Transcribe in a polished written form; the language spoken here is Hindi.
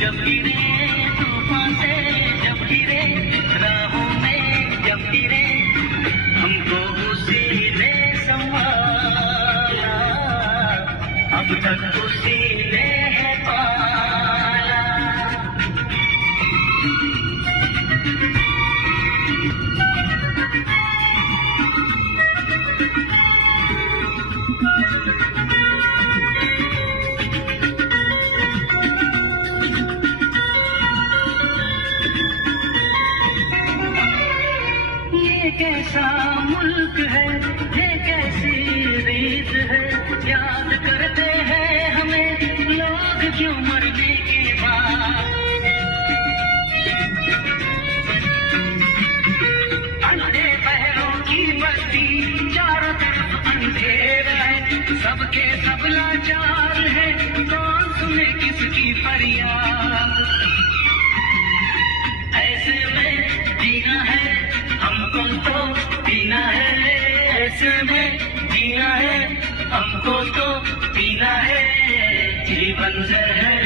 जब गिरे तूफान से, जब गिरे राहों में, जब गिरे हमको उसी ने संभाला, अब तक उसी ने है पाला। ये कैसा मुल्क है, ये कैसी रीत है, याद करते हैं हमें लोग क्यों मरने के बाद। अंधे पैरों की बस्ती, चारों तरफ अंधेर है, सबके सब लाचार है, कौन सुने किसकी फरियाद। ऐसे में जीना है हमको तो पीना है, ऐसे में जीना है हमको तो पीना है, जीवन जहर